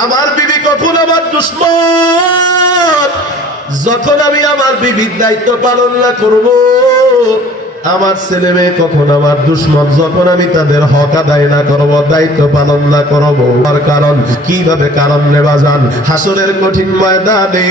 আমার বিবি কখন আমার দুশমন, যখন আমি আমার বিবির দায়িত্ব পালন না করব। আমার ছেলে মেয়ে কখন আমার দুশমন, যখন আমি তাদের হক আদায় না করব, দায়িত্ব পালন না করব। আর কারণ কিভাবে কারণ নেবা যান? হাসরের কঠিন ময়দানে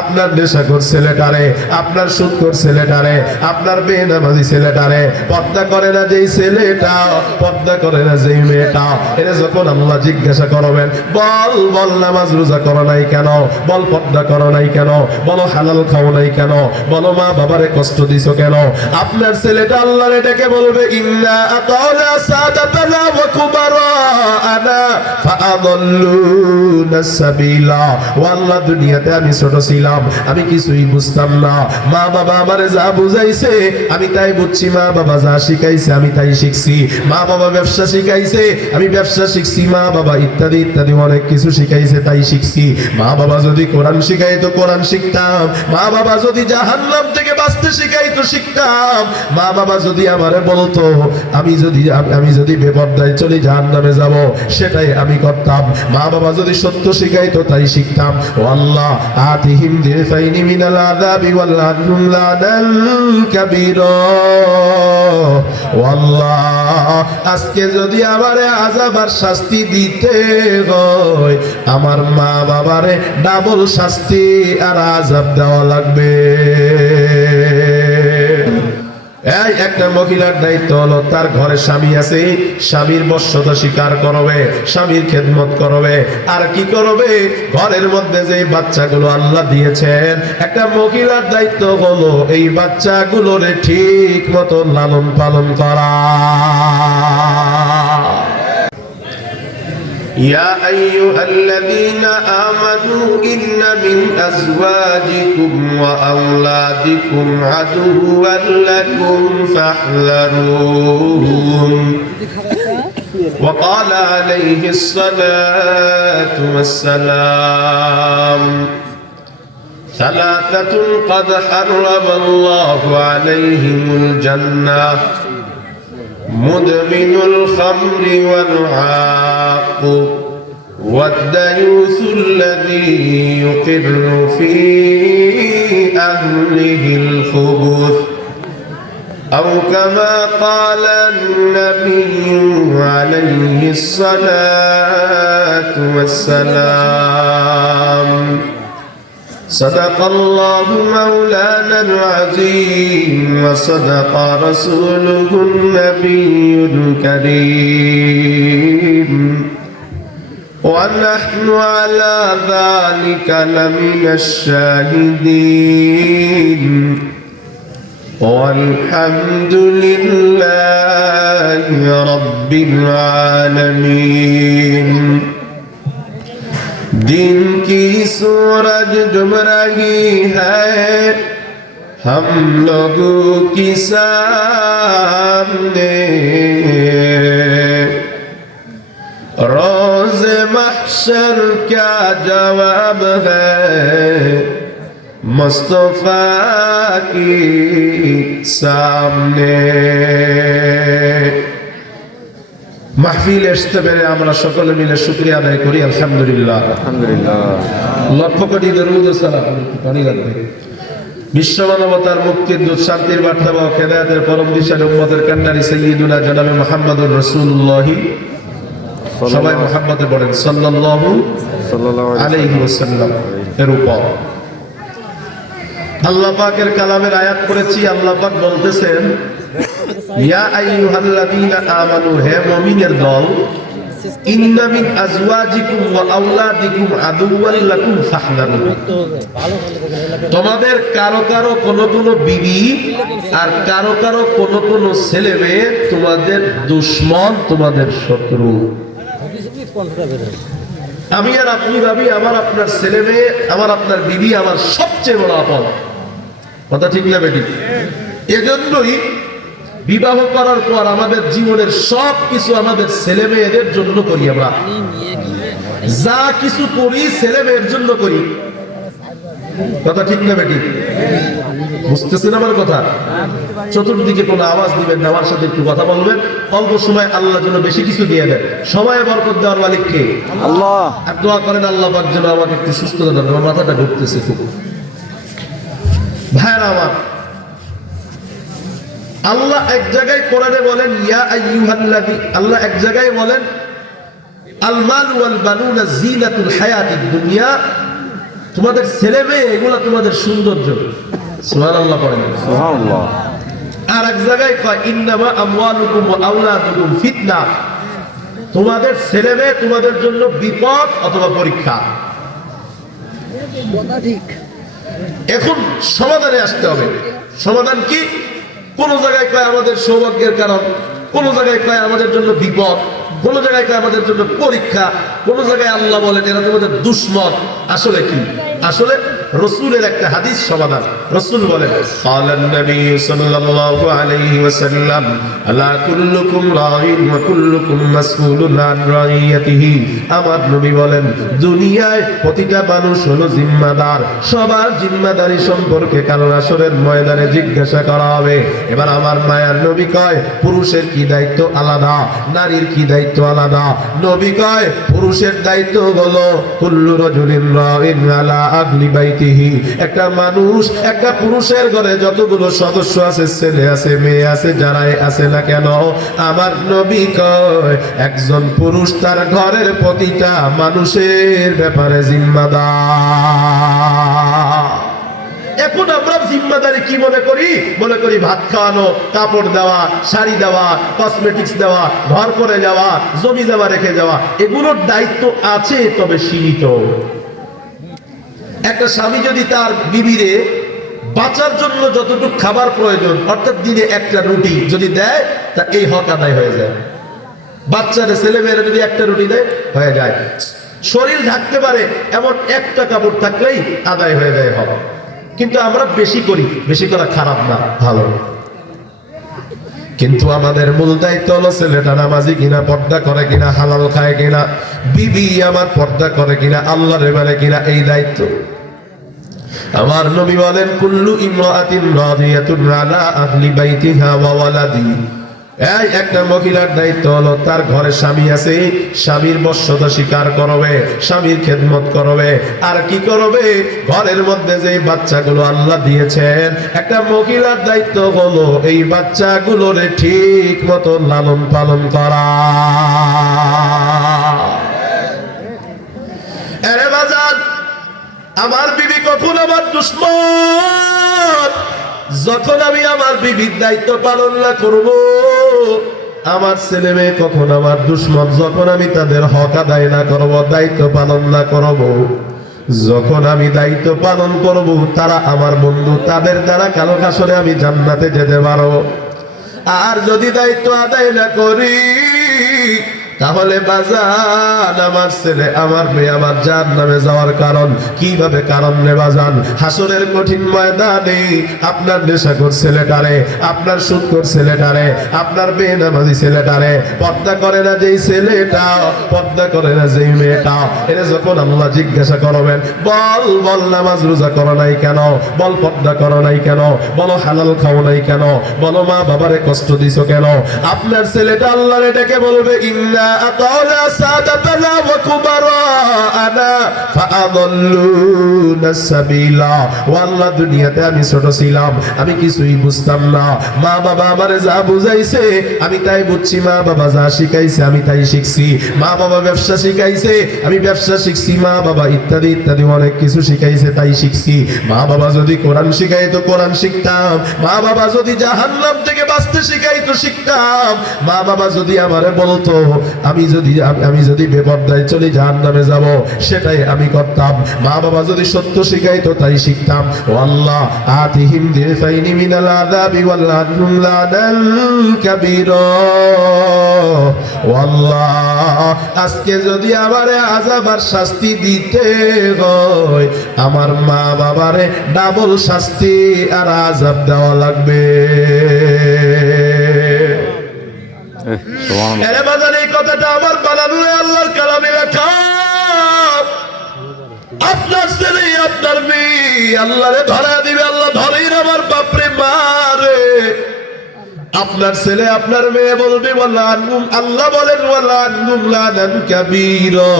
আপনার নেশাখোর ছেলেটারে, আপনার সুদখোর ছেলেটারে, আপনার বেনামাজি ছেলেটারে, পর্দা করে না যেই ছেলেটা, পর্দা করে না যেই মেয়েটা, এরা যখন আল্লাহ জিজ্ঞাসা করবেন, বল বল নামাজ রোজা করো নাই কেন, বল পর্দা করো নাই কেন, বলো হালাল খাও নাই কেন, বলো মা বাবারে কষ্ট দিছো কেন, আপনার ছেলেটা আল্লাহর এটাকে বলবে, ইন্না আতাওনা সাদাতানা ওয়া কুবারানা ফাআদাল্লুনা সাবিলা। ও আল্লাহ, দুনিয়াতে আমি ছোট ছিলাম, আমি কিছুই বুঝতাম না, মা বাবা আমারে যা বুঝাইছে আমি তাই বুঝছি, মা বাবা যা শিখাইছে আমি তাই শিখছি, মা বাবা ব্যবসা শিখাইছে আমি ব্যবসা শিখছি, মা বাবা ইত্যাদি ইত্যাদি অনেক কিছু শিখাইছে তাই শিখছি। মা বাবা যদি কোরআন শিখাইতো কোরআন শিখতাম, মা বাবা যদি জাহান্নাম থেকে বাঁচতে শিখাইতো শিখতাম, মা বাবা যদি আমারে বলতো আমি যদি বেপরদায় চলে জাহান্নামে যাব সেটাই আমি করতাম, মা বাবা যদি সত্য শিখাইতো তাই শিখতাম। ও আল্লাহ, আতিহিম দিফাইনি মিনাল আযাবি ওয়াল আনহুম লানান কাবীরা। ও আল্লাহ, আজকে যদি আমারে আযাব আর শাস্তি দিতে হয়, আমার মা বাবারে ডাবল শাস্তি আর আযাব দেওয়া লাগবে। এই একটা মহিলার দায়িত্ব হলো তার ঘরে স্বামী আছে, স্বামীর বশ্যতা স্বীকার করবে, স্বামীর খেদমত করবে, আর কি করবে, ঘরের মধ্যে যে বাচ্চাগুলো আল্লাহ দিয়েছেন, একটা মহিলার দায়িত্ব হলো এই বাচ্চাগুলোরে ঠিক মতো লালন পালন করা। يا أيها الذين آمنوا إن من أزواجكم وأولادكم عدوا لكم فاحذروهم. وقال عليه الصلاة والسلام: ثلاثة قد حرم الله عليهم الجنة: مدمن الخمر والعاق والديوث الذي يقر في أهله الخبث، أو كما قال النبي عليه الصلاة والسلام. صدق الله مولانا العظيم وصدق رسوله النبي الكريم، ونحن على ذلك لمن الشاهدين، والحمد لله رب العالمين. दिन की सूरज डूब रही है हम लोगों की सामने, रोज़ महशर क्या जवाब है मुस्तफा की सामने। মাহফিল আসতে পেরে আমরা সকলে মিলে শুকরিয়া আদায় করি, আলহামদুলিল্লাহ। আলহামদুলিল্লাহ। লক্ষ কোটি দরুদ ও সালাম পানি লাগবে বিশ্ব মানবতার মুক্তির দূত, শান্তির বার্তা ও হেদায়েতের পরম দিশার উম্মতের কান্ডারি সাইয়্যিদুনা জনাবে মুহাম্মদুর রাসূলুল্লাহ, সবাই মুহাম্মদে বলেন সাল্লাল্লাহু আলাইহি ওয়াসাল্লাম এর উপর। আল্লাহ পাকের কালামের আয়াত পড়েছি, আল্লাহ পাক বলতেছেন, ইয়া আইয়ুহাল্লাযীনা আমানু, হে মুমিনের দল, ইন্না মিন আজওয়াজিকুম ওয়া আওলাদিকুম আদুওয়াল লাকুম ফাহযারু। তোমাদের কারো কারো কোন বিবি আর কারো কারো কোন ছেলে মেয়ে তোমাদের দুশমন, তোমাদের শত্রু। আমি আর আপনি ভাবি আমার আপনার ছেলে মেয়ে, আমার আপনার বিবি আমার সবচেয়ে বড় আপদ। কথা ঠিক না বেটি? এজন্যই বিবাহ করার পর আমাদের জীবনের সব কিছু আমাদের ছেলে মেয়েদের জন্য করি। আমরা যা কিছু করি ছেলে মেয়ের জন্য করি। কথা ঠিক না বেটি? বুঝতেছেন আমার কথা? চতুর্দিকে কোনো আওয়াজ দিবেন না, আমার সাথে একটু কথা বলবেন। অল্প সময় আল্লাহ যেন বেশি কিছু দিয়ে দেন। সময়ে বরকত দেওয়ার মালিক কে? আল্লাহ। আর দোয়া করেন আল্লাহ পাক যেন আমাকে একটু সুস্থতা দেন, আমার মাথাটা ঘুরতেছে খুব। ভাইরা আমার, আল্লাহ এক জায়গায় কোরআনে বলেন ইয়া আইয়ুহাল্লাযী, আল্লাহ এক জায়গায় বলেন আল মাল ওয়াল বানুনা যিনাতুল হায়াতিদ দুনিয়া, তোমাদের ছেলে মেয়ে এগুলা তোমাদের সৌন্দর্য। সুবহানাল্লাহ পড়েন। সুবহানাল্লাহ। আর এক জায়গায় কয় ইন্নামা আমওয়ালুকুম ওয়া আওলাদুকুম ফিতনা, তোমাদের ছেলে মেয়ে তোমাদের জন্য বিপদ অথবা পরীক্ষা। এখন সমাধানে আসতে হবে। সমাধান কি? কোন জায়গায় কয় আমাদের সৌভাগ্যের কারণ, কোন জায়গায় কয় আমাদের জন্য বিপদ, কোন জায়গায় কয় আমাদের জন্য পরীক্ষা, কোন জায়গায় আল্লাহ বলেন এরা তোমাদের দুশমন। আসলে কি? আসলে রাসূলের একটা হাদিস সমাধান। রাসূল বলেন ক্বালান নবী সাল্লাল্লাহু আলাইহি ওয়াসাল্লাম আলা কুল্লুকুম রাঈন ওয়া কুল্লুকুম মাসউলুন আন রাইয়াতিহি। আমার নবী বলেন দুনিয়ায় প্রতিটা মানুষ হলো জিম্মাদার, সবার জিম্মাদারি সম্পর্কে কাল হাসরের ময়দানে জিজ্ঞাসা করা হবে। এবার আমার মায়ার নবী কয় পুরুষের কি দায়িত্ব আলাদা, নারীর কি দায়িত্ব আলাদা। নবী কয় পুরুষের দায়িত্ব হলো কুল্লু রাজুলিন রাঈন আলা আহলি বাইতিহি, একটা মানুষ, একটা পুরুষের ঘরে যতগুলো সদস্য আছে, ছেলে আছে, মেয়ে আছে, যারাই আছে না কেন, আমার নবী কয় একজন পুরুষ তার ঘরের প্রতিটা মানুষের ব্যাপারে জিম্মাদার। এখন আমরা জিম্মাদারি কি মনে করি? মনে করি ভাত খাওয়ানো, কাপড় দেওয়া, শাড়ি দেওয়া, কসমেটিক্স দেওয়া, ঘর করে যাওয়া, জমি জমা রেখে যাওয়া, এগুলোর দায়িত্ব আছে, তবে সীমিত। একটা স্বামী যদি তার বিবিরে বাঁচার জন্য যতটুকু খাবার প্রয়োজন, অর্থাৎ দিনে একটা রুটি যদি দেয়, তা এই হক আদায় হয়ে যায়। বাচ্চাদের ছেলে মেয়েরা যদি একটা রুটি দেয় হয়ে যায়। শরীর ঢাকতে পারে এমন একটা কাপড় থাকলেই আদায় হয়ে যায় হক। কিন্তু আমরা বেশি করি, বেশি করা খারাপ না, ভালো। কিন্তু আমাদের মূল দায়িত্ব হলো ছেলেটা নামাজি কিনা, পর্দা করে কিনা, হালাল খায় কিনা, বিবি আমার পর্দা করে কিনা, আল্লাহর মানে কিনা, এই দায়িত্ব। আমার নবী বলেন কুল্লু ইমরাতিন রাদিয়াতুন আলা আহলি বাইতিহা ওয়া ওয়ালাদি। এই একটা মহিলার দায়িত্ব হলো তার ঘরে স্বামী আছে, স্বামীর বশ্যতা স্বীকার করবে, স্বামীর খেদমত করবে। আর কি করবে? ঘরের মধ্যে যে বাচ্চাগুলো আল্লাহ দিয়েছেন, একটা মহিলার দায়িত্ব হলো এই বাচ্চাগুলোরে ঠিক মতো লালন পালন করা। আরে বাজার, আমার বিবি কখন আমার দুশমন? যখন আমি আমার বিবির দায়িত্ব পালন না করব। আমার ছেলে মেয়ে কখন আমার দুশমন? যখন আমি তাদের হক আদায় না করব, দায়িত্ব পালন না করব। যখন আমি দায়িত্ব পালন করব, তারা আমার বন্ধু, তাদের দ্বারা কালো হাসরে আমি জান্নাতে যেতে পারবো। আর যদি দায়িত্ব আদায় না করি, তাহলে বাজান আমার ছেলে, আমার মেয়ে, আমার জাহান্নামে যাওয়ার কারণ। কিভাবে কারণ রে বাজান? হাসরের কঠিন ময়দানে আপনার নেশাখোর ছেলেটারে, আপনার সুদখোর ছেলেটারে, আপনার বেনামাজি ছেলেটারে, পর্দা করে না যেই ছেলেটা, পর্দা করে না যেই মেয়েটা, এরা যখন আল্লাহ জিজ্ঞাসা করবেন, বল বল নামাজ রোজা করো নাই কেন, বল পর্দা করো নাই কেন, বলো হালাল খাও নাই কেন, বলো মা বাবারে কষ্ট দিছো কেন, আপনার ছেলেটা আল্লাহর এটাকে বলবে ইন্না আতাওনা সাদাতানা ওয়া কুবারানা ফাআযাল্লুনা সাবিলা। ওয়াল্লাহ দুনিয়াতে আমি ছোট ছিলাম, আমি কিছুই বুঝতাম না। মা বাবা আমারে যা বুঝাইছে আমি তাই বুঝছি, মা বাবা যা শিখাইছে আমি তাই শিখছি। মা বাবা ব্যবসা শিখাইছে আমি ব্যবসা শিখছি, মা বাবা ইত্যাদি ইত্যাদি অনেক কিছু শিখাইছে তাই শিখছি। মা বাবা যদি কোরআন শিখাইতো কোরআন শিখতাম, মা বাবা যদি জাহান্নাম থেকে বাঁচতে শিখাইতো শিখতাম, মা বাবা যদি আমারে বলতো আমি যদি বেপরদায় চলে জাহান্নামে যাব, সেটাই আমি করতাম। মা বাবা যদি সত্য শিখাইতো তাই শিখতাম। ও আল্লাহ আতিহিম দিফাইনি মিনাল আযাবি ওয়াল আনহুম লানান কাবীরা। ও আল্লাহ আজকে যদি আমারে আযাব আর শাস্তি দিতে হয়, আমার মা বাবারে ডাবল শাস্তি আর আযাব দেওয়া লাগবে। এর বাজারে এই কথাটা আমার বানানো আল্লাহর কালামে লেখা। আপনার ছেলে আপনার মেয়ে আল্লাহরে ধরা দিবে, আল্লাহ ধরেই না আমার বাপরে মারে, আপনার ছেলে আপনার মেয়ে বলবে ওয়ালা আনহুম, আল্লাহ বলেন ওয়ালা আনহুম লানান কাবীরা।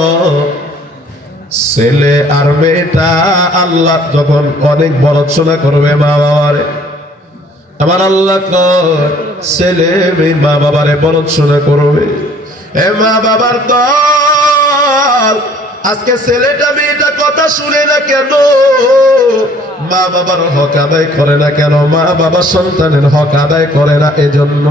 ছেলে আর মেয়েটা আল্লাহ যখন অনেক বরচনা করবে মা বাবারে, আমার আল্লাহ কয় ছেলে মেয়ে মা বাবারে বরচনা করবে। এ মা বাবার দল, আজকে ছেলেটা মেয়েটা কথা শুনে না কেন? মা বাবার হক আদায় করে না কেন? মা বাবা সন্তানের হক আদায় করে না এজন্য।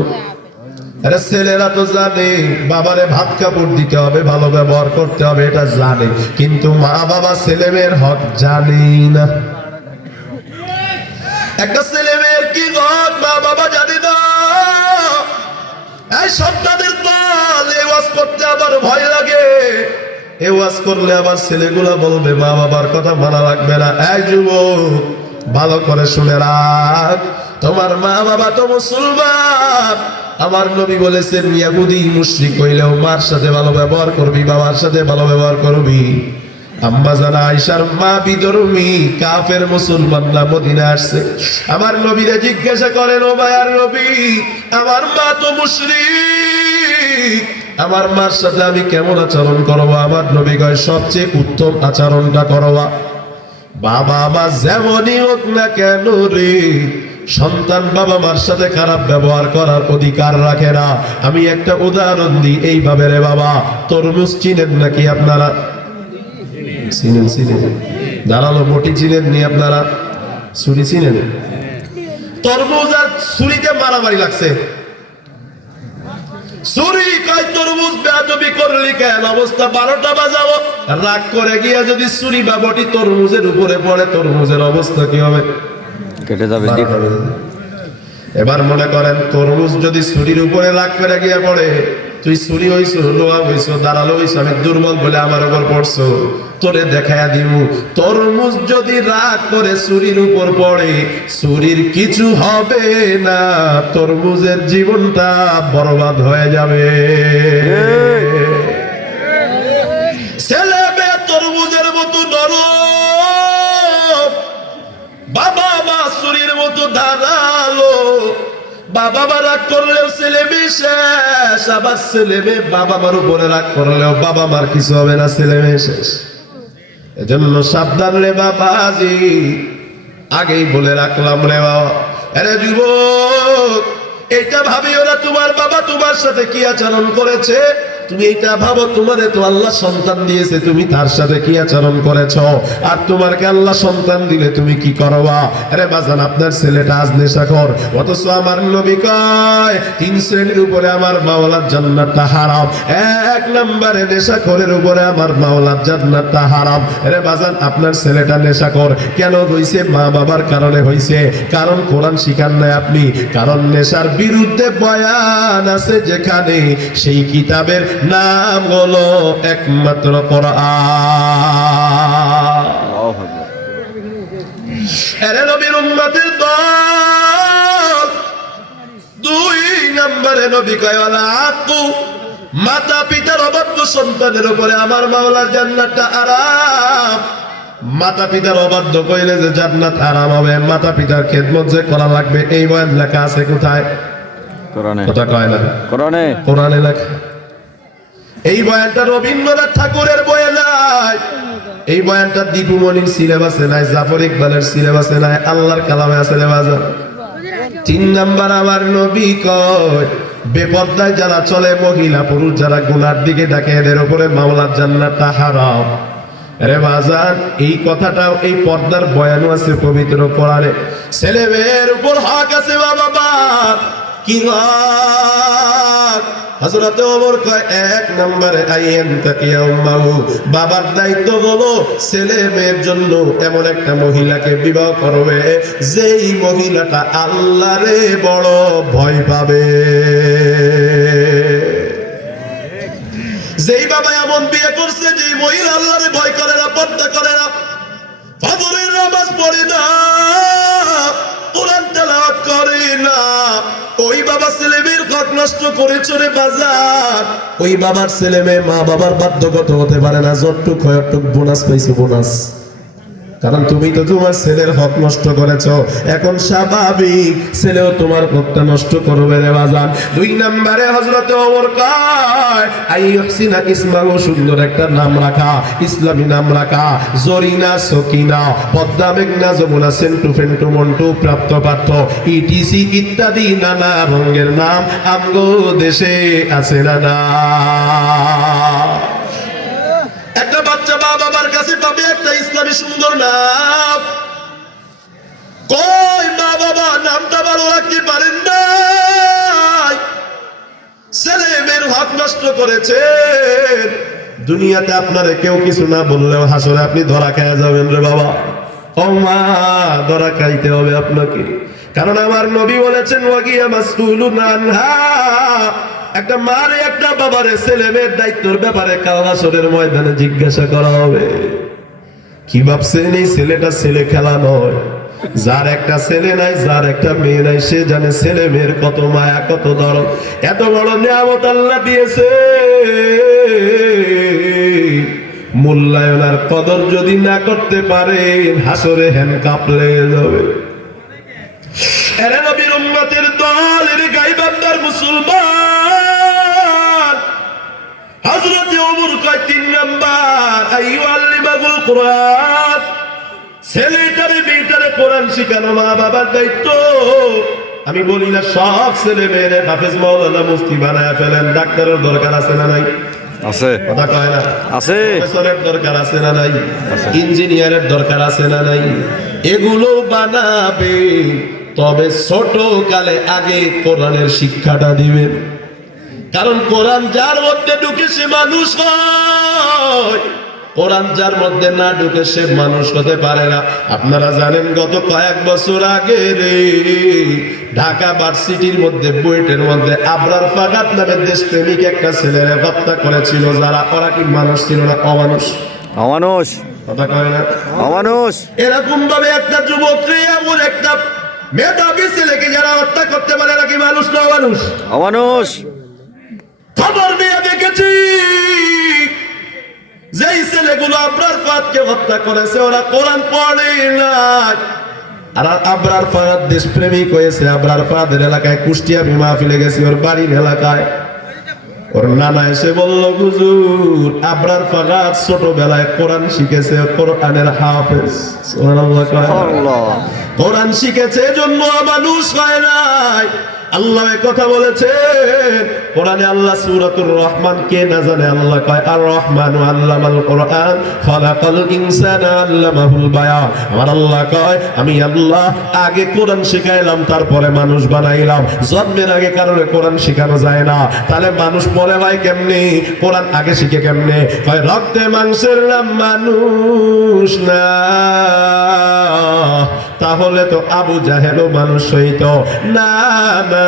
আরে ছেলেরা তো জানে বাবারে ভাত কাপড় দিতে হবে, ভালো ব্যবহার করতে হবে, এটা জানে, কিন্তু মা বাবা ছেলে মেয়ের হক জানে না। একটা ছেলে মেয়ের কি হক মা বাবা জানে না। এই সন্তানের দল এই ওয়াজ করতে আমার ভয় লাগে। এই ওয়াজ করলে আবার ছেলেগুলা বলবে মা বাবার কথা মানা লাগবে না। এই যুবক, ভালো করে শুনে রাখ, তোমার মা বাবা তো মুসলমান। আমার নবী বলেছেন ইহুদি মুশরিক হইলেও মার সাথে ভালো ব্যবহার করবি, বাবার সাথে ভালো ব্যবহার করবি। আম্মা জানা আয়েশার মা বিধর্মী কাফের মুসলমান না মদিনা আসছে। আমার নবীরে জিজ্ঞাসা করেন ও মায়ার নবী, আমার মা তো মুশরিক, আমার মার সাথে আমি কেমন আচরণ করবো? আমার নবী কয় সবচেয়ে উত্তম আচরণটা করবা। বাবা মা যেমনই হোক না কেন রে, সন্তান বাবা মার সাথে খারাপ ব্যবহার করার অধিকার রাখে না। আমি একটা উদাহরণ দিই এইভাবে, রে বাবা তরমুজ চিনেন নাকি আপনারা? চিনেন? দাঁড়ালো মোটি চিনেন নি আপনারা? ছুরি চিনেন? তরমুজ আর ছুরিতে মারামারি লাগছে। ছুরি কয় তরমুজ বেয়াদবি করলি কেন? অবস্থা 12টা বাজাবো, রাগ করে গিয়া যদি ছুরি বা বটি তরমুজের উপরে পড়ে, তরমুজের অবস্থা কি হবে? কেটে যাবে। এবার মনে করেন তরমুজ যদি ছুরির উপরে রাগ করে গিয়া পড়ে, তুই ছুরি হইছো, লোহা হইছো, দাঁড়ালো হইছো, আমি দুর্বল বলে আমার উপর পড়ছো, তোরে দেখাইয়া দিব। তরমুজ যদি রাগ করে ছুরির উপর পড়ে, ছুরির কিছু হবে না, তরমুজের জীবনটা বরবাদ হয়ে যাবে। ছেলে মেয়ে তরমুজের মতো নরম, বাবা মা ছুরির মতো ধারালো। বাবা মা রাগ করলেও ছেলে মেয়ে শেষ, আবার ছেলে মেয়ে বাবা মার উপরে রাগ করলেও বাবা মার কিছু হবে না, ছেলে মেয়ে শেষ। এজন্য সাবধান রে বাবাজি, আগেই বলে রাখলাম রে বাবা। আরে যুবক, এটা ভাবিও না তোমার বাবা তোমার সাথে কি আচরণ করেছে, তুমি এটা ভাবো তোমারে তো আল্লাহ সন্তান দিয়েছে, তুমি তার সাথে কি আচরণ করেছ, আর তোমারকে আল্লাহ সন্তান দিলে তুমি কি করবা। আরে বাজান, আপনার ছেলেটা আজ নেশাখোর, অথচ আমার নবী কয় 3 শ্রেণীর উপরে আমার মাওলার জান্নাতটা হারাম। 1 নম্বরে নেশাখোরের উপরে আমার মাওলার জান্নাতটা হারাম। আরে বাজান, আপনার ছেলেটা নেশাখোর কেন হইছে? মা বাবার কারণে হইছে। কারণ কোরআন শিখান নাই আপনি, কারণ নেশার বিরুদ্ধে বয়ান আছে যেখানে, সেই কিতাবের নাম হলো একমাত্র কোরআন। আরে নবীর উম্মতের দল, 2 নম্বরে নবী কয় ওয়ালা আকু, মাতা পিতার অবাধ্য সন্তানের উপরে আমার মাওলার জান্নাতটা হারাম। মাতা পিতার অবাধ্য কইলে যে জান্নাত হারাম হবে, মাতা পিতার খেদমত যে করা লাগবে, এই বয়ান লেখা আছে কোথায়? কোরআনে। কথা কয় না? কোরআনে লেখা। এই বয়ানটা রবীন্দ্রনাথ ঠাকুরের বইয়ে নাই, এই বয়ানটা দীপু মনির সিলেবাসে নাই, জাফর ইকবালের সিলেবাসে নাই, আল্লাহর কালামে আছে রে বাজার। 3 নাম্বার আমার নবী কয় বেপর্দায় যারা চলে, মহিলা পুরুষ যারা গুনার দিকে ডাকে, এদের উপরে মাওলার জান্নাতটা হারাম। রে বাজার, এই কথাটাও এই পর্দার বয়ানও আছে পবিত্র কোরআনে। ছেলে মেয়ের উপর হক আছে বাবা, কি হক? হযরত ওমর কয় 1 নম্বরে আইয়ান তাকিয়া উম্মাহু, বাবার দায়িত্ব হলো ছেলে মেয়ের জন্য এমন একটা মহিলাকে বিবাহ করবে যেই মহিলাটা আল্লাহরে বড় ভয় পাবে। যেই বাবা এমন বিয়ে করছে যে মহিলা আল্লাহরে ভয় করে না, পর্দা করে না, ফজরের নামাজ পড়ে না, কোরআন তেলাওয়াত করে না, ওই বাবা ছেলে মেয়ের হক নষ্ট করেছে রে বাজার। ওই বাবার ছেলে মেয়ে মা বাবার বাধ্যগত হতে পারে না, যতটুক হয় অতটুক বোনাস পাইছে, বোনাস। কারণ তুমি তো তোমার ছেলের হক নষ্ট করেছো, এখন স্বাভাবিক ছেলেও তোমার হকটা নষ্ট করবে রে বাজান। 2 নম্বরে হযরত ওমর কয় আইয়ুহসিনা ইসমাহু, সুন্দর একটা নাম রাখা, ইসলামী নাম রাখা, জরিনা, সকিনা, পদ্মা, মেঘনা, যমুনা, সেন্টু, ফেন্টু, মন্টু, প্রাপ্ত, পার্থ, ইটিসি ইত্যাদি নানা রঙের নাম আমগো দেশে আছে না? একটা বাচ্চা মা বাবার কাছে পাবে একটা ইসলামী সুন্দর নাম, কই মা বাবা নামটা ভালো রাখতে পারেন না, ছেলে মেয়ের হক নষ্ট করেছেন। দুনিয়াতে আপনারে কেউ কিছু না বললেও হাসরে আপনি ধরা খেয়ে যাবেন রে বাবা। ও মা, ধরা খাইতে হবে আপনাকে, কারণ আমার নবী বলেছেন ওয়াগিয়া মাসউলুন আনহা, একটা মারে একটা বাবারে ছেলে মেয়ের দায়িত্বের ব্যাপারে কাল হাসরের ময়দানে জিজ্ঞাসা করা হবে। কি ভাবছেন এই ছেলেটা ছেলে খেলা নয়? যার একটা ছেলে নাই, যার একটা মেয়ে নাই, সে জানে ছেলে মেয়ের কত মায়া, কত দরদ। এত বড় নিয়ামত আল্লাহ দিয়েছে, মূল্যায়ন আর কদর যদি না করতে পারে হাসরে হ্যান্ডকাপ লেগে যাবে। এরা নবীর উম্মতের দল, এর গাইবান্দার মুসলমান। হযরত ওমর কয় 3 নাম্বার আইয়ুআল্লিমাহুল কুরআন, ছেলেটারে মেয়েটারে কোরআন শিখানো মা বাবার দায়িত্ব। আমি বলি না সব ছেলে মেয়েরে হাফেজ মাওলানা মুফতি বানায় ফেলেন, ডাক্তারের দরকার আছে না নাই? আছে। কথা কয় না? আছে। প্রফেসরের দরকার আছে না নাই? ইঞ্জিনিয়ারের দরকার আছে না নাই? এগুলো বানাবে, তবে ছোট কালে আগে কোরআনের শিক্ষাটা দিবেন। কারণ কোরআন যার মধ্যে ঢুকে সে মানুষ হয়, কোরআন যার মধ্যে না ঢুকে সে মানুষ হতে পারে না। আপনারা জানেন গত কয়েক বছর আগে রে ঢাকা ভার্সিটির মধ্যে বুয়েটের মধ্যে আবরার ফাগাত নামের দেশপ্রেমিক একটা ছেলেরে হত্যা করেছিল যারা। ওরা কি মানুষ ছিল না অমানুষ? অমানুষ। কথা কয় না? অমানুষ। এরকম ভাবে একটা যুবকরে, এমন একটা মেধাবী ছেলেকে যারা হত্যা করতে পারে, এরা কি মানুষ না অমানুষ? অমানুষ। খবর নিয়ে দেখেছি যেই ছেলেগুলো আবরার ফাহাদকে হত্যা করেছে ওরা কোরআন পড়ে না। আর আবরার ফাহাদ দেশপ্রেমিক হয়েছে। আবরার ফাহাদের এলাকায় কুষ্টিয়া আমি মাহফিলে গেছি, ওর বাড়ির এলাকায়। ওর নানা এসে বলল, হুজুর আবরার ফাহাদ ছোটবেলায় কোরআন শিখেছে, কোরআনের হাফেজ। সুবহানাল্লাহ। কোরআন শিখেছে এজন্য মানুষ হয় নাই। আল্লাহ কথা বলেছে কোরআনে, আল্লাহ সূরাতুর রহমান কে না জানে? আল্লাহ কয় আর রহমানু আল্লামাল কোরআন খালাকাল ইনসানা আল্লামাহুল বায়ান। আমার আল্লাহ কয় আমি আল্লাহ আগে কোরআন শিখাইলাম, তারপরে মানুষ বানাইলাম। জন্মের আগে কারণে কোরআন শেখানো যায় না, তাহলে মানুষ পরে হয় কেমনে? কোরআন আগে শিখে কেমনে? কয় রক্তে মাংসের নাম মানুষ না, তাহলে তো আবু জাহেলও মানুষ হইতো না। না,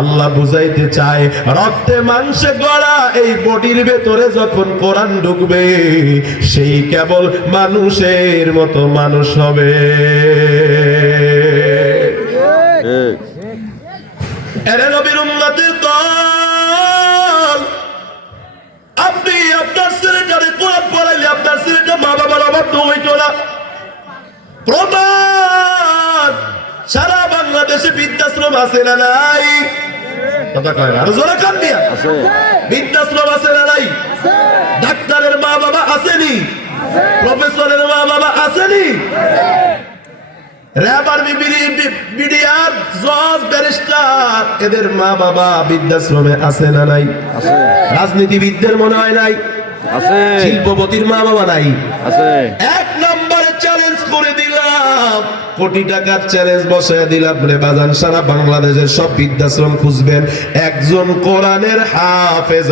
আল্লাহ বুঝাইতে চায় রক্তে মাংসে গড়া এই বডির ভেতরে যখন কোরআন ঢুকবে সেই কেবল মানুষের মতো মানুষ হবে। এরে নবীর উম্মতের দল, আপনি আপনার ছেলেটারে কোরআন পড়াইলে আপনার ছেলেটা মা বাবার অভাব তো হইতো না। প্রমাণ সারা বাংলাদেশে বৃদ্ধাশ্রম আছে না নাই? কথা কয় না, আরো জোরে কান দিয়া। বৃদ্ধাশ্রম আছে না নাই? ডাক্তারের মা বাবা আসেনি? প্রফেসরের মা বাবা আসেনি? র্যাবার, বিডিআর, জজ, ব্যারিস্টার এদের মা বাবা বৃদ্ধাশ্রমে আছে না নাই? রাজনীতিবিদদের মনে হয় নাই? আছে। শিল্পপতির মা বাবা নাই? আছে। 1 নম্বরে চ্যালেঞ্জ করে দিলাম, কোটি টাকার চ্যালেঞ্জ বসায় দিলাম রে বাজান, সারা বাংলাদেশের সব বৃদ্ধাশ্রম খুঁজবেন, একজন কোরআনের হাফেজ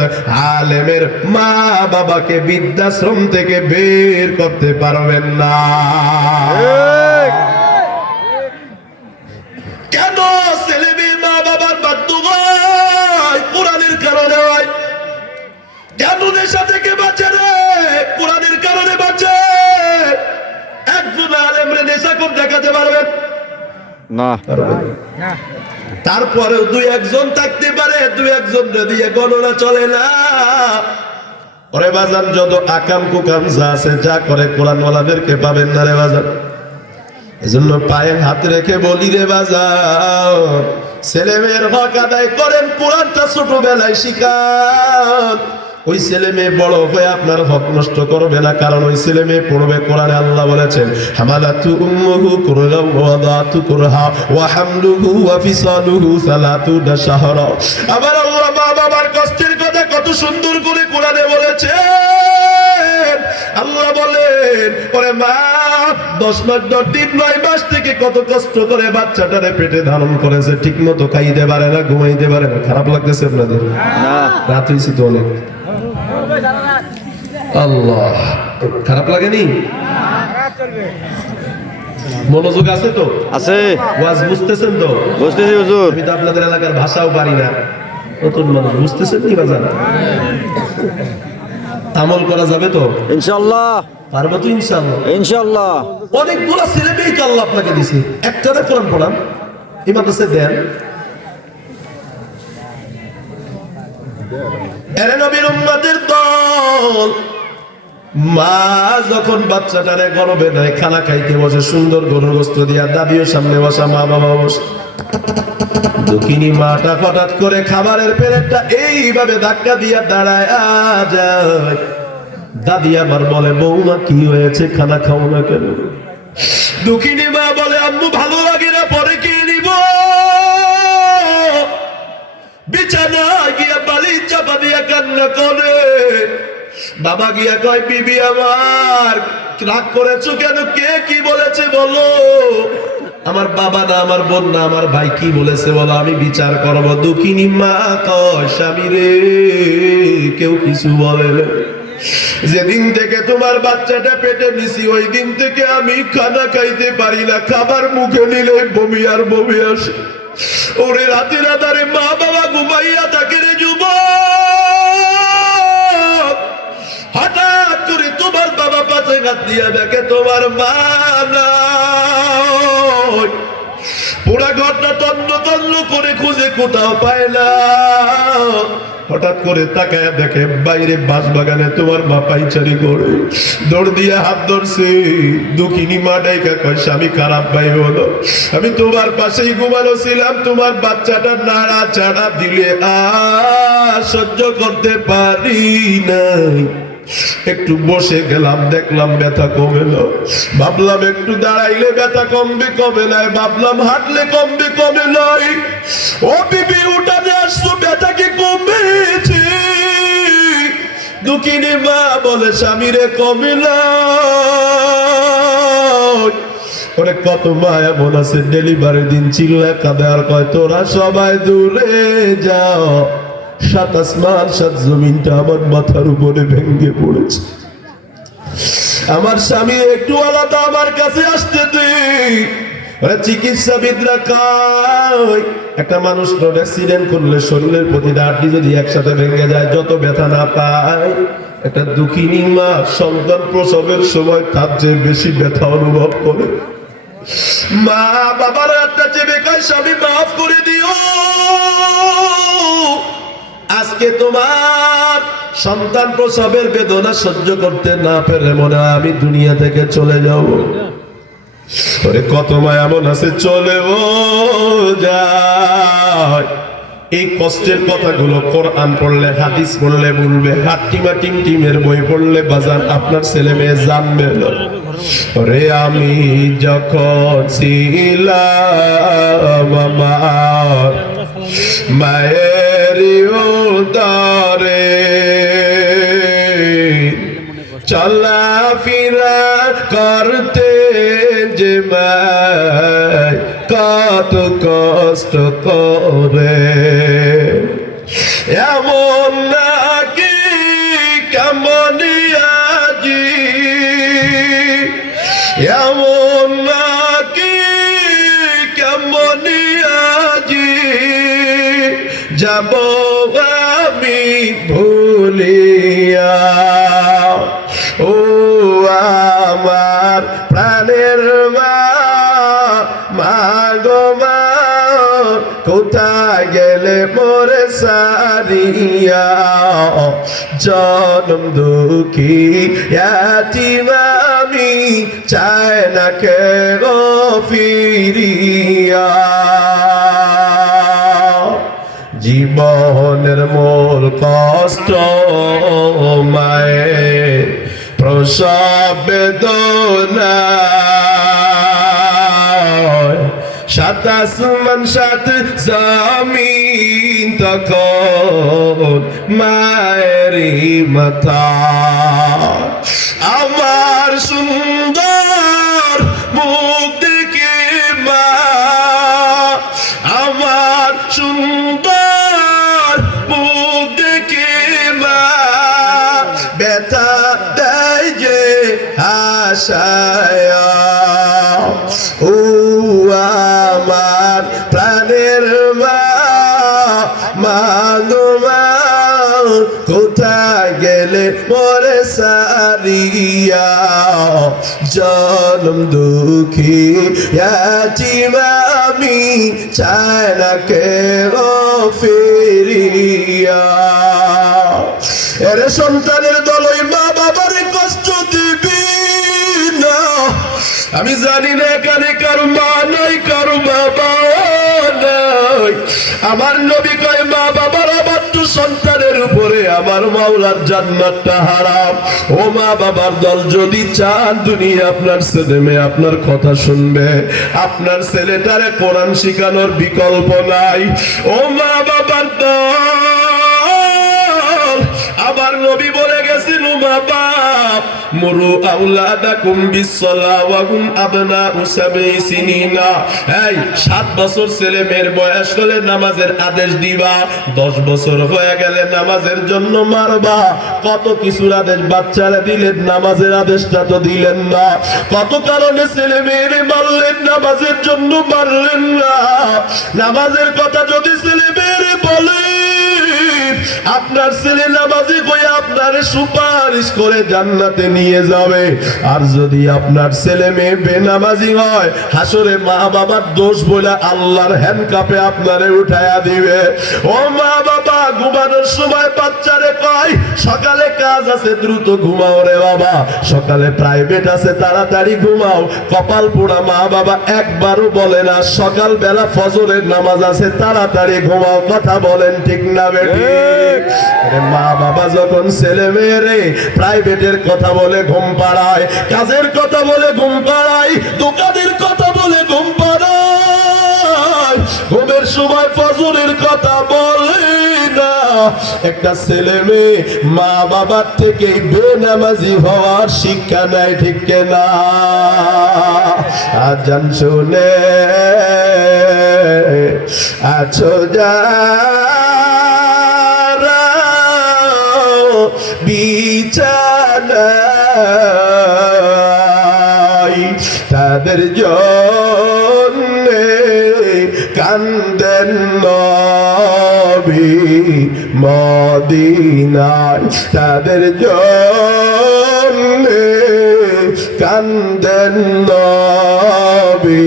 আলেমের মা বাবাকে বৃদ্ধাশ্রম থেকে বের করতে পারবেন না। কেন ছেলে মেয়ে মা বাবার বাধ্য হয়? কোরআনের কারণে হয়। কেন নেশা থেকে বাঁচে রে? কোরআনের কারণে বাঁচে। একজন আলেমরে নেশাখোর দেখাতে পারবেন না? তারপরেও 2-1 জন থাকতে পারে, 2-1 জন দিয়ে গণনা চলে না। ওরে বাজান যত আকাম কুকাম যা আছে যা করে কোরআনওয়ালাদেরকে পাবেন না রে বাজান। এজন্য পায়ে হাত রেখে বলি রে বাজান, ছেলে মেয়ের হক আদায় করেন, কোরআনটা ছোটবেলায় শিখান। ওই ছেলে মেয়ে বড় হয়ে আপনার হক নষ্ট করবে না, কারণ ওই ছেলে মেয়ে পড়বে কোরআনে। আল্লাহ বলেছেন হামালাতু উম্মুহু কুরহা ওয়া ওয়াদাতু কুরহা ওয়া হামলুহু ওয়া ফিসালুহু 30 শাহরা। আবার আল্লাহ মা বাবার কষ্টের কথা কত সুন্দর করে কোরআনে বলেছেন। আল্লাহ বলেন ওরে মা 10 মাস 10 দিন 9 মাস থেকে কত কষ্ট করে বাচ্চাটারে পেটে ধারণ করেছে, ঠিক মতো খাইতে পারে না, ঘুমাইতে পারে না। খারাপ লাগতেছে আপনাদের? না। রাত হয়েছে তো অনেক। আল্লাহ, খারাপ লাগেনি? মনোযোগ আছে তো? আছে। ওয়াজ বুঝতেছেন তো? বুঝতেছি হুজুর। আমি তো আপনাদের এলাকার ভাষাও পারি না, নতুন মানুষ। বুঝতেছেন কি বাজান? আমল করা যাবে তো ইনশাআল্লাহ? পারবো তো ইনশাআল্লাহ। ইনশাআল্লাহ। অনেকগুলো ছেলে মেয়ে তো আল্লাহ আপনাকে দিছে, একটারে কোরআন পড়ান, এই মাদ্রাসা দেন। এরে নবীর উম্মতের দল, মা যখন বাচ্চাটারে গর্ভে নেয়, খানা খাইতে বসে, সুন্দর গরুর গোস্ত দিয়া দাদিও সামনে বসা, মা বাবা বসে। দুঃখিনী মাটা হঠাৎ করে খাবারের প্লেটটা এইভাবে ধাক্কা দিয়া দাঁড়ায় যায়। দাদি আবার বলে বৌমা কি হয়েছে, খানা খাও না কেন? দুঃখিনী মা বলে আম্মু ভালো লাগে না, পরে খেয়ে নিব। বিছানা গিয়া বালি চাপা দিয়া কান্না করে। বাবা গিয়া কয় বিবি আমার রাগ করেছো কেন, কে কি বলেছে বলো? আমার বাবা না, আমার বোন না, আমার ভাই কি বলেছে বলো, আমি বিচার করবো। দুঃখিনী মা কয় স্বামী রে, কেউ কিছু বলে না। যেদিন থেকে তোমার বাচ্চাটা পেটে নিছি, ওই দিন থেকে আমি খানা খাইতে পারি না, খাবার মুখে নিলে বমি আর বমি আসে। ওরে রাতের আধারে মা বাবা ঘুমাইয়া থাকে রে যুবক, হঠাৎ করে তোমার বাবা পাশে হাত দিয়া দেখে তোমার মা নাই। পুরা ঘরটা তন্ন তন্ন করে খুঁজে কোথাও পায় না। হঠাৎ করে তাকায় দেখে বাইরে বাঁশ বাগানে তোমার মা পাইচারি করে, দৌড় দিয়ে হাত ধরছে। দুঃখিনী মা ডাইকা কয় স্বামী খারাপ ভাই হলো, আমি তোমার পাশেই ঘুমানো ছিলাম, তোমার বাচ্চাটা নাড়া চাড়া দিলে আর সহ্য করতে পারি নাই। একটু বসে গেলাম, দেখলাম ব্যথা কমে না। ভাবলাম একটু দাঁড়াইলে ব্যথা কমবে, কমে নাই। ভাবলাম হাঁটলে কমবে, কমে নাই। ও বিবি উঠানে আসছো, ব্যথা কি কমেছে? দুঃখিনী মা বলে স্বামী রে কমে না। অনেক কত মা এমন আছে ডেলিভারির দিন চিল্লা কাঁদে আর কয় তোরা সবাই দূরে যাও। 7 আসমান 7 জমিনটা আমার মাথার উপরে ভেঙে পড়েছে। আমার স্বামী একটু আলাদা আমার কাছে আসতে দে। চিকিৎসাবিদরা কয় একটা মানুষ রোড অ্যাক্সিডেন্ট করলে শরীরের প্রতিটা হাড়ি যদি একসাথে ভেঙে যায়, যত ব্যথা না পায়, একটা দুঃখিনী মা সন্তান প্রসবের সময় তার চেয়ে বেশি ব্যথা অনুভব করে। মা বাবার হাতটা চেপে কয় স্বামী মাফ করে দিও, আজকে তোমার সন্তান প্রসবের বেদনা সহ্য করতে না পেরে মনে হয় আমি দুনিয়া থেকে চলে যাব। কত মা এমন আছে চলেও যায়। এই কষ্টের কথাগুলো কোরআন পড়লে, হাদিস পড়লে বলবে, হাট্টিমা টিমের বই পড়লে বাজান আপনার ছেলে মেয়ে জানবে না। রে আমি যখন ছিলাম আমার মায়ের উদরে, চলা ফিরা করতে যে মায় কত কষ্ট করে, এমন নাকি কেমন আজি, এমন নাকি কেমন আজি যাব আমি ভুলিয়া। ও আমার প্রাণের মা, মা গো মা কোথায় গেলে মোরে সারিয়া জনম দুঃখী ইয়াতীম আমি চাই না কেন ফিরিয়া জীবনের মূল কষ্ট মায়ের প্রসব বেদনা সাত আসমান সাত জমিন তখন মায়েরই মাথা আমার সুন্দর মুখ দেখে মা আমার সুন্দর মুখ দেখে মা ব্যথা দেয় যে আশায় ও আমার প্রাণের মা মা কোথায় গেলে মোরে সারিয়া জনম দুঃখী ইয়াতীম আমি চাই না কেন ফিরিয়া এর সন্তানের দলই মা বাবার কষ্ট দিবি না আমি জানি না এখানে কারো মা নাই কারো বাবা নাই আমার নবী কয় মা বাবার অবাধ্য সন্তানের উপরে আমার মাওলার জান্নাতটা হারাম ও মা বাবার দল যদি চান দুনিয়া আপনার ছেলে মেয়ে আপনার কথা শুনবে আপনার ছেলেটারে কোরআন শিখানোর বিকল্প নাই ও মা বাবার দল আমার নবী বলে গেছেন ও মা বাপ মুরু আওলাদাকুম বিসসালাহ ওয়া হুম আবনাউ সাবঈ সিনিনা এই 7 বছর ছেলে মেয়ের বয়স হলে নামাজের আদেশ দিবা 10 বছর হয়ে গেলে নামাজের জন্য মারবা কত কিছুর আদেশ বাচ্চারা দিলেন নামাজের আদেশটা তো দিলেন না কত কারণে ছেলে মেয়েরে মারলেন নামাজের জন্য মারলেন না নামাজের কথা যদি ছেলে মেয়েরে বলেন আপনার ছেলে নামাজি হয়ে আপনার সুপারিশ করে জান্নাতে নিয়ে যাবে আর যদি আপনার ছেলে মেয়ে বেনামাজি হয় হাসরে মা বাবার দোষ বলে আল্লাহর হ্যান্ডকাপে আপনারে উঠায়া দিবে ও মা বাবা ঘুমানোর সময় বাচ্চারে কয় সকালে কাজ আছে দ্রুত ঘুমাও রে বাবা সকালে প্রাইভেট আছে তাড়াতাড়ি ঘুমাও কপাল পোড়া মা বাবা একবারও বলে না সকাল বেলা ফজরের নামাজ আছে তাড়াতাড়ি ঘুমাও কথা বলেন ঠিক না বেটি মা বাবা যখন ছেলে মেয়েরে প্রাইভেটের কথা বলে ঘুম পাড়ায় কাজের কথা বলে ঘুম পাড়ায় দোকানের কথা বলে ঘুম পাড়ায় ঘুমের সময় ফজরের কথা বলে না একটা ছেলে মেয়ে মা বাবার থেকে বেনামাজি হওয়ার শিক্ষা নেয় ঠিক না আজান শুনে আছো যা বিছানায় তাদের জন্যে কান্দেন নবী মদিনায় তাদের জন্যে কান্দেন নবী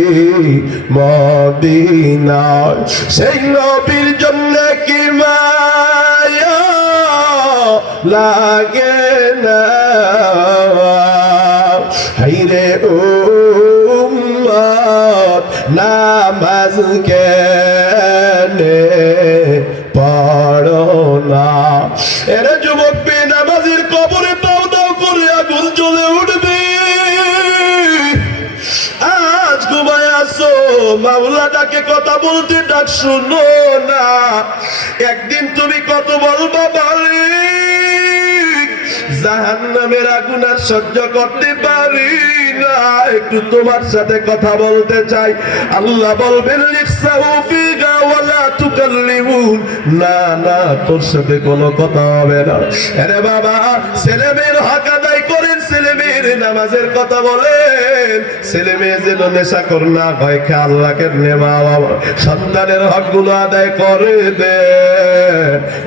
মদিনায় সেই নবীর জন্য কি মায়া লাগে না হাইরে উম্মত নামাজ কেনে পড়ো না এরে যুবক বেনামাজির কবরে দাও দাও করে আগুন জ্বলে উঠবে আজ ঘুমায় আসো মাওলা ডাকে কথা বলতে ডাক শুনো না একদিন তুমি কত বলবা মালিক জাহান্নামের আগুন আর সহ্য করতে পারি না একটু তোমার সাথে কথা বলতে চাই আল্লাহ বলবেন লিখসাউ ফিগা ওয়ালা তুকাল্লিমুন না না তোর সাথে কোনো কথা হবে না আরে বাবা ছেলে মেয়ের হক আদায় করেন ছেলে মেয়ের নামাজের কথা বলেন ছেলে মেয়ে যেন নেশাখোর না হয় আল্লাহকে নেওয়া সন্তানের হকগুলো আদায় করে দে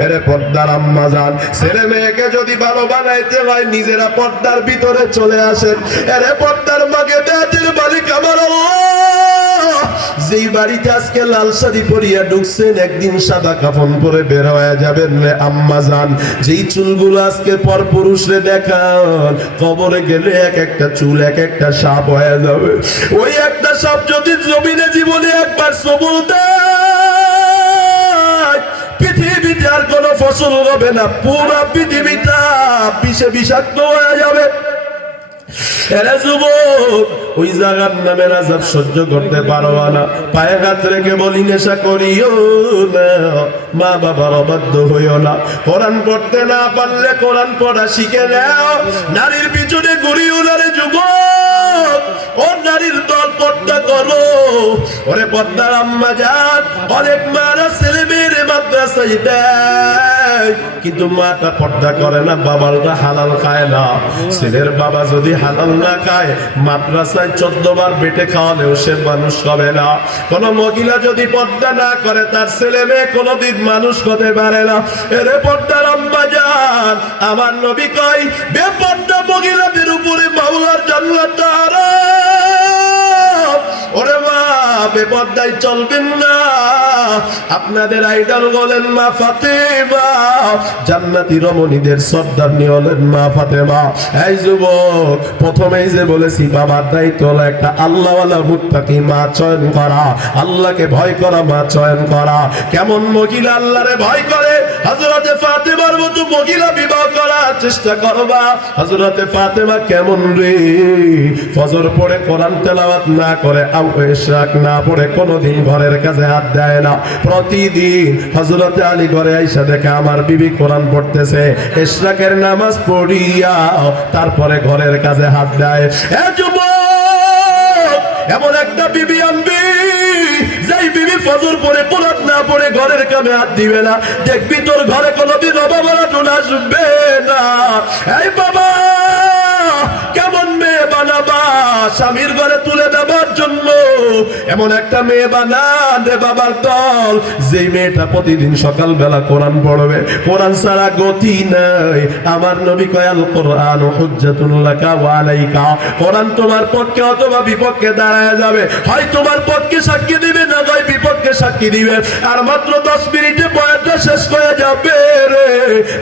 এরে পর্দার আম্মা জান, ছেলে মেয়েকে যদি ভালো বানাইতে হয় নিজেরা পর্দার ভিতরে চলে আসেন। এরে পর্দার মাকে বেতের মালিক আমার আল্লাহ, যেই বাড়িতে আজকে লাল শাড়ি পরিয়া ঢুকছেন একদিন সাদা কাফন পরে বের হয়ে যাবেন রে আম্মা জান। যেই চুলগুলো আজকে পর পুরুষরে দেখান, কবরে গেলে এক একটা চুল এক একটা সাপ হয়ে যাবে। ওই একটা সাপ যদি জমিনে জীবনে একবার সবল দেয়, পৃথিবীতে আর কোনো ফসল হবে না, পুরো পৃথিবীটা বিষে বিষাক্ত হয়ে যাবে। এরা যুবক ওই জায়গার নামের আযাব সহ্য করতে পারবা না, পায়ে হাত রেখে বলি নেশা করিও না, মা বাবার অবাধ্য হইও না, কোরআন পড়তে না পারলে কোরআন পড়া শিখে নাও, নারীর পিছনে ঘুরিও না রে যুবক, ও নারীর দল পর্দা করো। ওরে পর্দার আম্মা জান, অনেক মারা ছেলে মেয়েরে মাদ্রাসায় দেয়, কিন্তু মাটা পর্দা করে না, বাবাটা হালাল খায় না। ছেলের বাবা যদি হালাল না খায়, মাদ্রাসায় 14 বার বেটে খাওয়ালেও সে মানুষ হবে না। কোন মহিলা যদি পর্দা না করে, তার ছেলে মেয়ে কোনদিন মানুষ হতে পারে না। এরে পর্দার আম্মা জান, আমার নবী কয় বেপর্দা মহিলাদের উপরে মাওলার জান্নাত হারাম। ওরে মা, বেপর্দায় চলবেন না। আপনাদের আইডল বলেন মা ফাতেমা, জান্নাতি রমণীদের সর্দারনি হলেন মা ফাতেমা। এই যুবক, প্রথমেই যে বলেছি বাবার দায়িত্ব হলো একটা আল্লাহওয়ালা মুত্তাকি মা চয়ন করা, আল্লাহকে ভয় করা মা চয়ন করা। কেমন মহিলা আল্লাহরে ভয় করে, হযরতে ফাতেমার মতো মহিলা বিবাহ করার চেষ্টা করবা। হযরতে ফাতেমা কেমন রে, ফজর পড়ে কোরআন তেলাওয়াত না করে, ইশরাক না পড়ে কোনোদিন ঘরের কাজে হাত দেয় না। প্রতিদিন হযরতে আলী ঘরে আইসা দেখে আমার বিবি কোরআন পড়তেছে, ইশরাকের নামাজ পড়িয়া তারপরে ঘরের কাজে হাত দেয়। এ যুবক, এমন একটা বিবি আনবি যেই বিবি ফজর পড়ে কোরআন না পড়ে ঘরের কামে হাত দিবে না, দেখবি তোর ঘরে কোনোদিন অভাব অনটন আসবে না। এই বাবা, কেমন মেয়ে বানাবা স্বামীর ঘরে তুলে দেবার জন্য? এমন একটা মেয়ে বানান রে বাবার দল, যেই মেয়েটা প্রতিদিন সকালবেলা কোরআন পড়বে, কোরআন ছাড়া গতি নাই। আমার নবী কয় আল কোরআন হুজ্জাতুন লাকা ওয়া আলাইকা, কোরআন তোমার পক্ষে অথবা বিপক্ষে দাঁড়ায় যাবে, হয় তোমার পক্ষে সাক্ষী দিবে না হয় বিপক্ষে সাক্ষী দিবে। আর মাত্র 10 মিনিটে বয়ানটা শেষ হয়ে যাবে রে।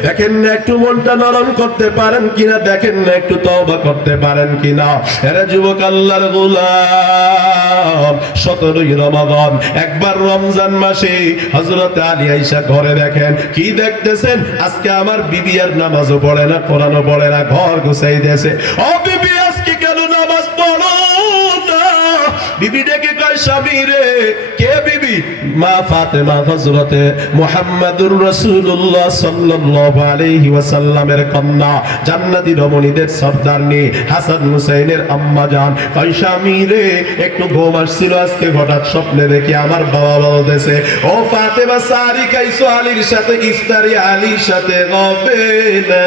দেখেন না একটু মনটা নরম করতে পারেন কিনা, দেখেন না একটু তওবা করতে পারেন কিনা। এরা যুবক আল্লাহর গোলাম, 17ই রমাদান একবার রমজান মাসে হযরত আলী আয়েশা ঘরে দেখেন, কি দেখতেছেন? আজকে আমার বিবি আর নামাজও পড়ে না, কোরআনও পড়ে না, ঘর গুছাই দিয়েছে। ও বিবি, আজকে কেন নামাজ পড়ো না? বিবি ডেকে কয়, স্বামী রে। কে বিবি? মা ফাতেমা, হযরতে মুহাম্মদুর রাসূলুল্লাহ সাল্লাল্লাহু আলাইহি ওয়াসাল্লামের কন্যা, জান্নাতি রমণীদের সর্দারনি, হাসান হুসাইনের আম্মা জান। কয়, স্বামী রে, একটু ঘুম আসছিল আজকে, হঠাৎ স্বপ্নে দেখি আমার বাবা বলতেছে, ও ফাতেমা, সারি খাইছো আলীর সাথে, ইফতারি আলীর সাথে হবে না,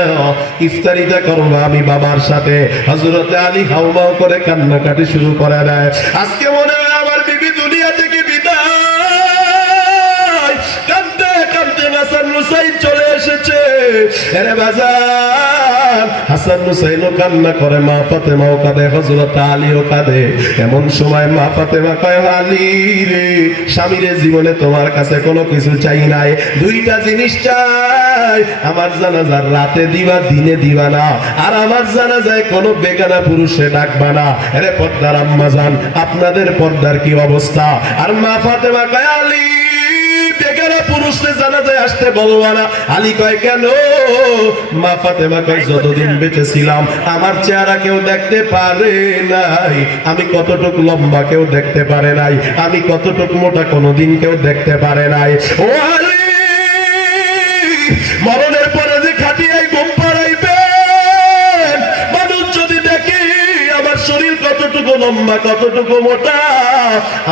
ইফতারিটা করবো আমি বাবার সাথে। হযরতে আলী হাউমাউ করে কান্নাকাটি শুরু করে দেয়। আজকে মনে হয় আমার বিবি দুনিয়া থেকে বিদায়, কাঁদতে কাঁদতে হাসান হুসাইন চলে এসেছে। এরে বাজার, হাসান হুসাইনও কান্না করে, মা ফাতেমাও কাঁদে, হযরত আলীও কাঁদে। এমন সময় মা ফাতেমা কয়, আলী রে, স্বামীরে, জীবনে তোমার কাছে কোনো কিছু চাই নাই, দুইটা জিনিস চাই, আমার জানাজার রাতে দিবা, দিনে দিবা না, আর আমার জানাজায় কোনো বেগানা পুরুষে ডাকবা না। এরে পর্দার আম্মা জান, আপনাদের পর্দার কি অবস্থা? আর মা ফাতেমা কয়, আলী, বেগানা পুরুষে জানাজায় আসতে বলবা না। আলী কয়, কেন? মা ফাতেমা কয়, যতদিন বেঁচে ছিলাম আমার চেহারা কেউ দেখতে পারে নাই, আমি কতটুকু লম্বা কেউ দেখতে পারে নাই, আমি কতটুকু মোটা কোনোদিন কেউ দেখতে পারে নাই। ও আলী, মরণের পরে যে খাটিয়ায় ঘুম পাড়াইবেন, মানুষ যদি দেখে আমার শরীর কতটুকু লম্বা কতটুকু মোটা,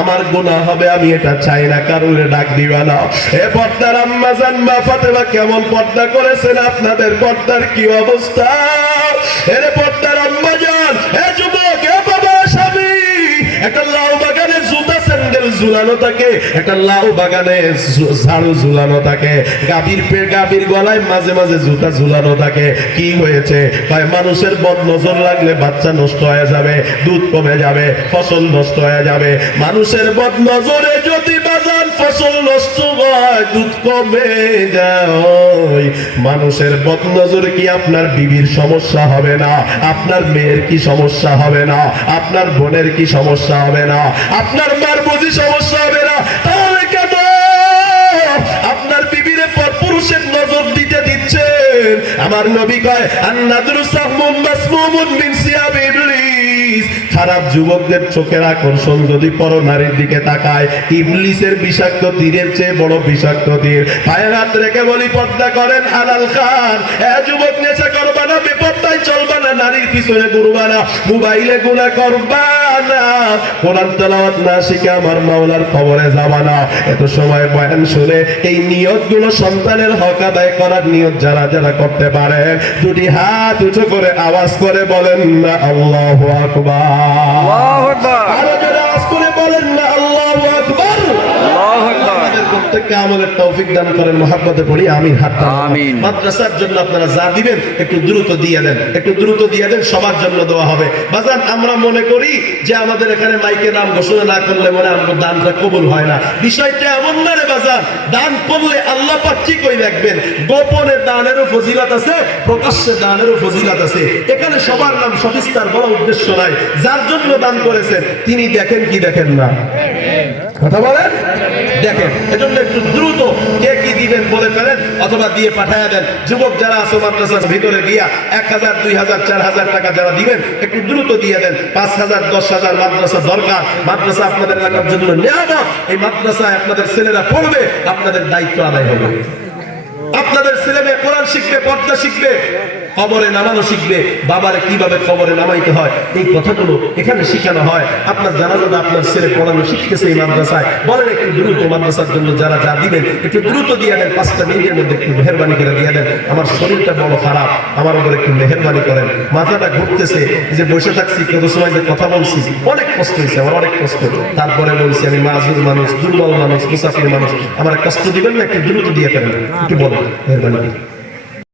আমার গুনাহ হবে, আমি এটা চাই না, কারুরে ডাক দিবা না। এ পর্দার আম্মা জান, মা ফাতেমা কেমন পর্দা করেছেন, আপনাদের পর্দার কি অবস্থা? এরে পর্দার আম্মা জান, এ যুবক, এ বাবা, স্বামী, একটা লাউ বাগানে জুতা স্যান্ডেল ঝুলানো থাকে, একটা লাউ বাগানে ঝাড়ু ঝুলানো থাকে, গাভীর গলায় মাঝে মাঝে জুতা ঝুলানো থাকে। কি হয়েছে? কয় মানুষের বদ নজর লাগলে বাচ্চা নষ্ট হয়ে যাবে, দুধ কমে যাবে, ফসল নষ্ট হয়ে যাবে। মানুষের বদ নজরে যদি বাজান ফসল নষ্ট হয়, দুধ কমে যায়, মানুষের বদ নজরে কি আপনার বিবির সমস্যা হবে না? আপনার মেয়ের কি সমস্যা হবে না? আপনার বোনের কি সমস্যা হবে না? আপনার মার বুঝি সমস্যা হবে না? তাহলে কেন আপনার বিবিরে পরপুরুষের নজর দিতে দিচ্ছেন? আমার নবী কয় আন-নাদরু সাহমুন মাসমুমুন মিন সিয়াব ইবলিস। খারাপ যুবকদের চোখের আকর্ষণ যদি পর নারীর দিকে তাকায়, ইবলিসের বিষাক্ত তীরের চেয়ে বড় বিষাক্ত তীর। পায়ে হাত রেখে বলি পর্দা করেন, হালাল খান। যুবক নেশা করবা না, বেপর্দায় চলবা না, নারীর পিছনে ঘুরবা না, মোবাইলে গুনাহ করবা না, কোরআন তেলাওয়াত না শিখে আমার মাওলার কবরে যাবা না। এত সময় বয়ান শুনে এই নিয়তগুলো সন্তানের হক আদায় করার নিয়ত যারা যারা করতে পারেন, দুটি হাত উঁচু করে আওয়াজ করে বলেন না আল্লাহু আকবার। আল্লাহু আকবার। আরো জোরে আওয়াজ করে বলেন না আল্লাহু আকবার। আল্লাহু আকবার। আমাদের প্রত্যেককে আমলের তৌফিক দান করেন, মহব্বতে পড়ি আমিন। হাত আমিন। মাদ্রাসার জন্য আপনারা যা দিবেন একটু দ্রুত দিয়ে দেন, একটু দ্রুত দিয়ে দেন, সবার জন্য দেওয়া হবে। বাজান আমরা মনে করি যে আমাদের এখানে মাইকে নাম ঘোষণা না করলে মনে আমাদের দানটা কবুল হয় না। বিষয়টা এমন না রে বাজান, দান করলে আল্লাহ পাক ঠিকই রাখবেন। গোপনে দানেরও ফজিলত আছে, প্রকাশ্যে দানেরও ফজিলত আছে। এখানে সবার নাম সবিস্তার বড় উদ্দেশ্য নাই। যার জন্য দান করেছেন তিনি দেখেন কি দেখেন না? কথা বলেন, দেখেন। এজন্য একটু দ্রুত কে কি দিবেন বলে ফেলেন অথবা দিয়ে পাঠায় দেন। যুবক যারা আছে মাদ্রাসার ভিতরে গিয়া 1000, 2000, 4000 টাকা যারা দিবেন একটু দ্রুত দিয়ে দেন। 5000, 10000 মাদ্রাসা দরকার। মাদ্রাসা আপনাদের এলাকার জন্য নিয়ামত। এই মাদ্রাসায় আপনাদের ছেলেরা পড়বে, আপনাদের দায়িত্ব আদায় হবে। আপনাদের ছেলে মেয়ে কোরআন শিখবে, পর্দা শিখবে, কবরে নামানো শিখবে, বাবারে কিভাবে কবরে নামাইতে হয় এই কথাগুলো এখানে শেখানো হয়। আপনার জানাজাটা আপনার ছেলে পড়ানো শিখতেছে এই মাদ্রাসায়। বলেন একটু দ্রুত মাদ্রাসার জন্য যারা যা দিবেন একটু দ্রুত দিয়ে দেন। 5টা মিনিটের মধ্যে একটু মেহেরবানি করে দিয়ে দেন। আমার শরীরটা বড় খারাপ, আমার উপর একটু মেহেরবানি করেন। মাথাটা ঘুরতেছে, যে বসে থাকছি কত সময় যে কথা বলছি, অনেক কষ্ট হয়েছে আমার, অনেক কষ্ট। তারপরে বলছি আমি মাজুর মানুষ, দুর্বল মানুষ, মুসাফির মানুষ, আমার কষ্ট দিবেন না, একটু দ্রুত দিয়ে ফেলেন। একটু বলেন মেহেরবানি।